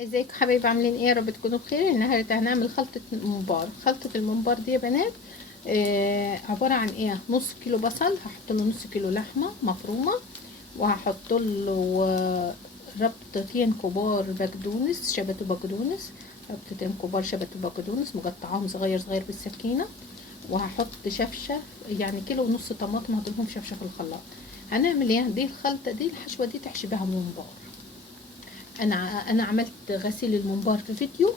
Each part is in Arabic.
ازيكم حبايبي، عاملين ايه؟ يا رب تكونوا بخير. النهارده هنعمل خلطه ممبار. خلطه الممبار دي يا بنات عباره عن ايه؟ نص كيلو بصل، هحط له نص كيلو لحمه مفرومه، وهحط له ربطتين كبار بقدونس، شبت بقدونس، ربطتين كبار شبت بقدونس مقطعاهم صغير صغير بالسكينه، وهحط شفشة، يعني كيلو ونص طماطم هضربهم شفشة في الخلاط. هنعمل ايه؟ دي الخلطه دي، الحشوه دي تحشي بها ممبار. انا عملت غسيل الممبار في فيديو،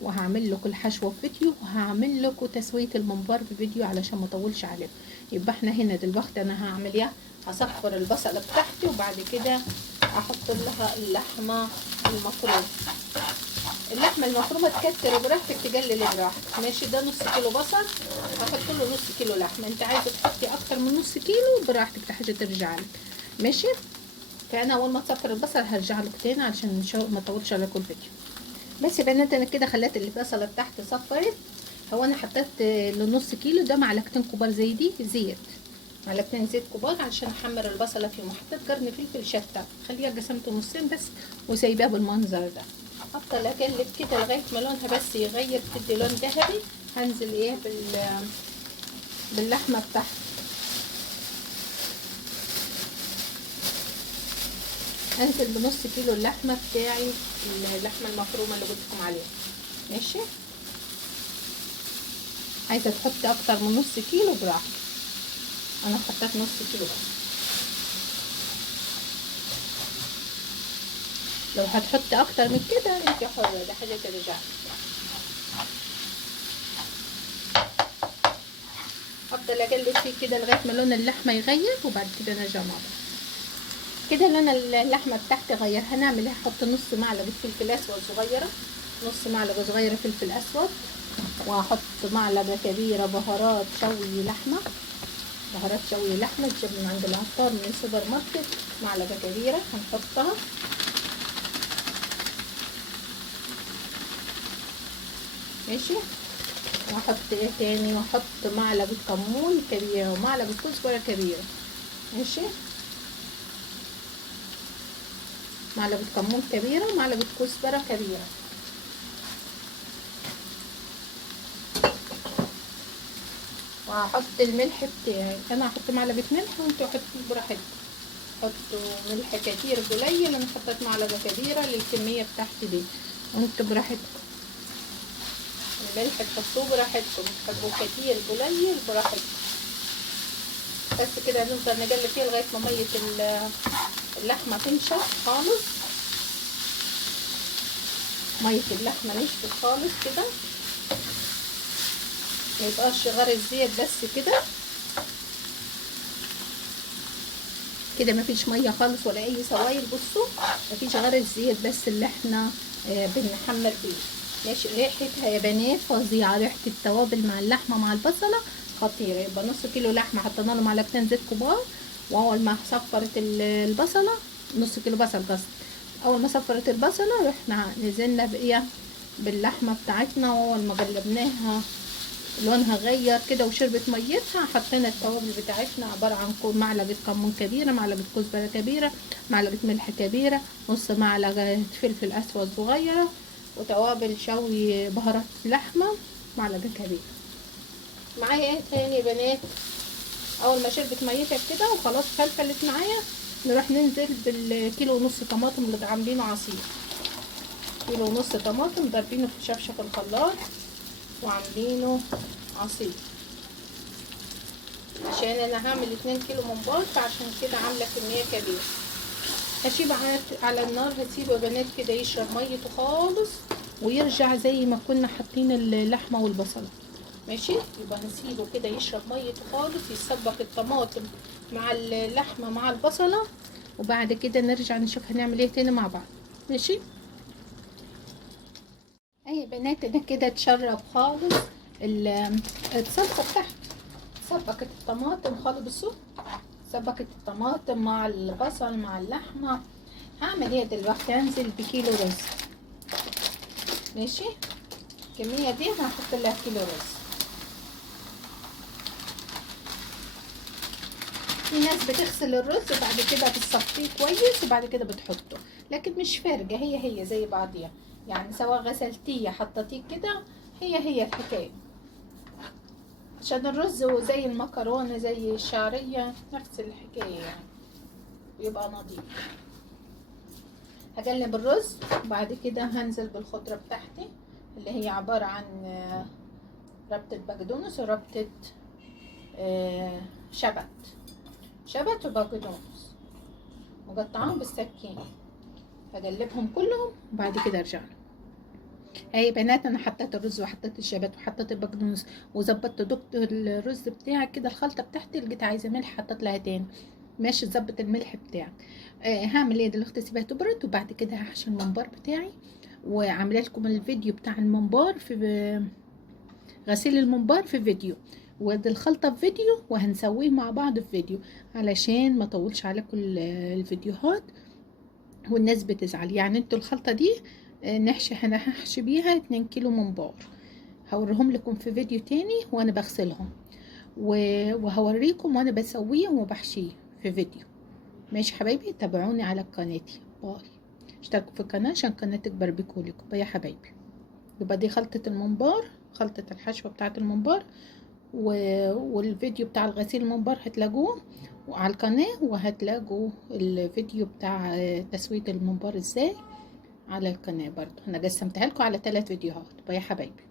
وهعمل لكم الحشوه في فيديو، وهعمل لكم تسويه الممبار في فيديو علشان ما اطولش عليكم. يبقى احنا هنا دلوقتي انا هعمل ايه؟ هصفر البصله بتاعتي، وبعد كده احط لها اللحمه المفرومه. اللحمه المفرومه تكتر براحتك، تقلل براحتك، ماشي؟ ده نص كيلو بصل، هحط له نص كيلو لحمه. انت عايزه تحطي اكتر من نص كيلو براحتك، دي حاجه ترجع لك، ماشي؟ فانا اول ما تصفر البصل هرجع لك تاني علشان ما اطولش عليكم الفيديو. بس يا بنات انا كده خليت البصله بتاعتي صفرت. هو انا حطيت لنص كيلو ده معلقتين كبار زي دي زيت، معلقتين زيت كبار علشان احمر البصله فيهم. وحطيت قرن فلفل شطه، خليها قسمته نصين بس وسايباه بالمنظر ده. افضل اقلب كده لغايه ما لونها بس يغير، تدي لون ذهبي. هنزل ايه باللحمه بتاعتي. انزل بنص كيلو اللحمه بتاعي، اللحمه المفرومه اللي قلت لكم عليها، ماشي؟ عايزه تحطي اكتر من نص كيلو براحتك، انا حطيت نص كيلو بس. لو هتحطي اكتر من كده انت حره، ده حاجه ترجع. افضل اقلب فيه كده لغايه ما لون اللحمه يغير، وبعد كده نرجع مع بعض. كده لون اللحمه بتاعتي غير. هنعمل ايه؟ هحط نص معلقه فلفل اسود صغيره، نص معلقه صغيره فلفل اسود، وهحط معلقه كبيره بهارات شوي لحمه، بهارات شوي لحمه تجيب من عند العطار من السوبر ماركت، معلقه كبيره هنحطها، ماشي؟ واحط ايه تاني؟ واحط معلقه كمون كبيره ومعلقه كزبره كبيره، ماشي؟ معلقه كمون كبيره ومعلقه كزبره كبيره. وهحط الملح بتاعي، انا هحط معلقه ملح وانتوا حطوا براحتكم، حطوا ملح كتير قليل، انا حطيت معلقه كبيره للكميه بتاعتي دي، وانتوا براحتكم. الملح تحطوه براحتكم، تحطوه كتير قليل براحتكم. بس كده هنفضل نقلب فيه لغايه ما ميه اللحمه تنشف خالص، ميه اللحمه نشفت خالص كده، ميبقاش غير الزيت بس كده. كده مفيش ميه خالص ولا اي سوائل، بصوا مفيش غير الزيت بس اللي احنا بنحمر فيه، ماشي؟ ريحتها يا بنات فظيعه، ريحه التوابل مع اللحمه مع البصله خطيره. يبقى نص كيلو لحمه حطينا له معلقتين زيت كبار، واول ما صفرت البصله، نص كيلو بصل قصدي، اول ما صفرت البصله رحنا نزلنا بايه؟ باللحمه بتاعتنا، واول ما قلبناها لونها غير كده وشربت ميتها، حطينا التوابل بتاعتنا عبارة عن معلقة كمون كبيرة، معلقة كزبرة كبيرة، معلقة ملح كبيرة، نص معلقة فلفل أسود صغيرة، وتوابل شوي بهارات لحمة معلقة كبيرة. معايا ايه تاني يا بنات؟ أول ما شربت ميتها كده وخلاص فلفلت معايا، نروح ننزل بالكيلو ونص طماطم اللي عاملينه عصير. كيلو ونص طماطم ضاربينه في شفشة في الخلاط وعاملينه عصير، عشان انا هعمل 2 كيلو ممبار، فعشان كده عامله كميه كبيره. هسيبه على النار، هسيبه يا بنات كده يشرب ميته خالص، ويرجع زي ما كنا حاطين اللحمه والبصله، ماشي؟ يبقى هسيبه كده يشرب ميته خالص، يسبق الطماطم مع اللحمه مع البصله، وبعد كده نرجع نشوف هنعمل ايه تاني مع بعض، ماشي؟ اي بنات انا كده اتشرب خالص الصلصه بتاعتي، سبكت الطماطم خالص، بصوا سبكت الطماطم مع البصل مع اللحمه. هعمل ايه دلوقتي؟ هنزل بكيلو رز، ماشي؟ الكميه دي هحط لها كيلو رز. في ناس بتغسل الرز وبعد كده بتصفيه كويس وبعد كده بتحطه، لكن مش فارقه، هي زي بعضيها. يعني سواء غسلتيه حطيتيه كده هي الحكايه. عشان الرز زي المكرونه زي الشعريه نفس الحكايه يعني، يبقى نظيف. هقلب الرز وبعد كده هنزل بالخضره بتاعتي اللي هي عباره عن ربطه بقدونس وربطه شبت وبقدونس مقطعاهم بالسكين. هقلبهم كلهم وبعد كده ارجع له. اهي بنات انا حطيت الرز وحطيت الشبت وحطيت البقدونس وظبطت دقت الرز بتاعك كده. الخلطه بتاعتي لقيت عايزه ملح حطيت لها تاني. ماشي تظبط الملح بتاعك. هعمل ايه دلوقتي؟ سيبها تبرد وبعد كده هحشي الممبار بتاعي. وعامله لكم الفيديو بتاع الممبار في غسيل الممبار في فيديو، وادي الخلطه في فيديو، وهنسويه مع بعض في فيديو علشان ما اطولش عليكم الفيديوهات والناس بتزعل. يعني انتوا الخلطه دي انا هحشي بيها 2 كيلو ممبار. هوريهم لكم في فيديو تاني وانا بغسلهم، وهوريكم وانا بسويهم وبحشيه في فيديو. ماشي حبايبي، تابعوني على قناتي. باي. اشتركوا في القناه عشان القناه تكبر بكلكم. باي يا حبايبي. يبقى دي خلطه الممبار، خلطه الحشوه بتاعه الممبار، والفيديو بتاع الغسيل الممبار هتلاقوه على القناة، وهتلاقوا الفيديو بتاع تسوية الممبار ازاي على القناة برضو. انا قسمتها لكم على 3 فيديوهات. باي يا حبايبي.